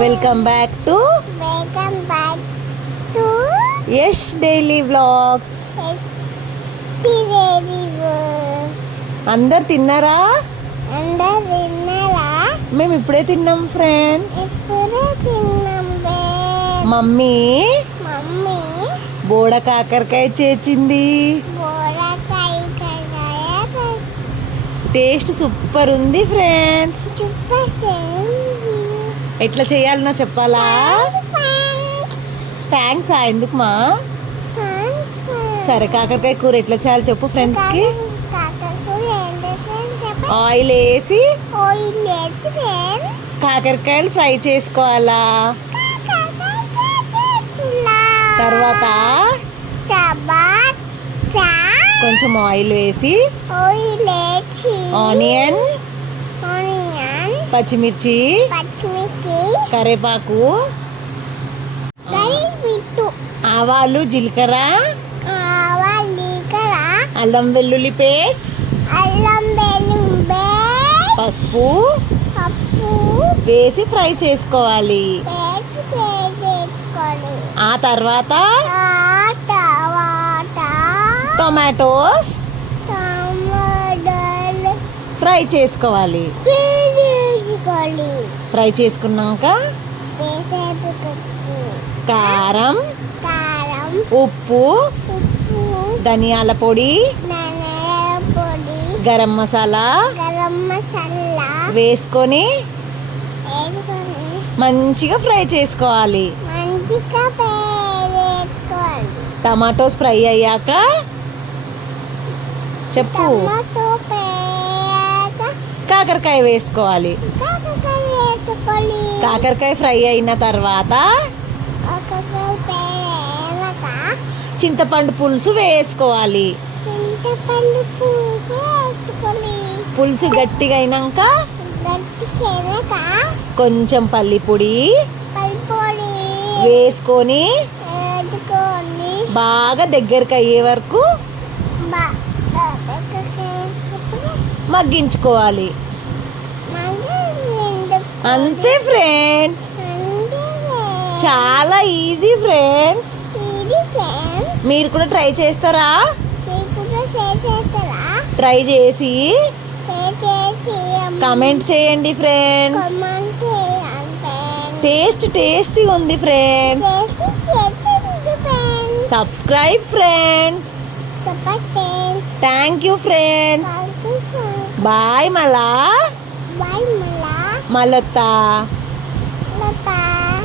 Welcome back to welcome back to Yash daily vlogs అందరు తిన్నారా? అందరు విన్నారా మేము ఇప్పుడే తిన్నాం ఫ్రెండ్స్. ఇప్పుడే తిన్నాం మమ్మీ మమ్మీ బోడ కాకరకాయ చేచింది టేస్ట్ సూపర్ ఉంది ఫ్రెండ్స్. సూపర్ ఎట్లా చేయాలనో చెప్పాలా? థ్యాంక్స్ ఎందుకు మా? సరే కాకరకాయ కూర ఎట్లా చేయాలో చెప్పు ఫ్రెండ్స్కి ఆయిల్ వేసి కాకరకాయలు ఫ్రై చేసుకోవాలా? తర్వాత కొంచెం ఆయిల్ వేసి ఆనియన్ ఆనియన్ పచ్చిమిర్చి పచ్చిమిర్చి కరేపాకు. ఆవాలు జీలకర్ర. అల్లం వెల్లుల్లి పేస్ట్. అల్లం వెల్లుల్లి పసుపు. పప్పు వేసి ఫ్రై చేసుకోవాలి. ఆ తర్వాత టొమాటోస్ ఫ్రై చేసుకోవాలి. చేసుకోవాలి ఫ్రై చేసుకున్నాక కారం కారం ఉప్పు ఉప్పు ధనియాల పొడి పొడి గరం మసాలా గరం మసాలా వేసుకొని మంచిగా ఫ్రై చేసుకోవాలి. మంచిగా టమాటోస్ ఫ్రై అయ్యాక చెప్పు. కాకరకాయ వేసుకోవాలి. కాకరకాయ ఫ్రై అయిన తర్వాత చింతపండు పులుసు వేసుకోవాలి. పులుసు గట్టిగా అయినాక కొంచెం పల్లి పొడి వేసుకొని బాగా దగ్గరికి అయ్యే వరకు మగ్గించుకోవాలి. అంతే ఫ్రెండ్స్. చాలా ఈజీ ఫ్రెండ్స్. మీరు కూడా ట్రై చేస్తారా? ట్రై చేసి కమెంట్ చేయండి ఫ్రెండ్స్. టేస్ట్ టేస్టీ ఉంది friends. Subscribe friends. Friends thank you friends. Bye మళ్ళా. బాయ్ మళ్ళా మళ్ళొత్తా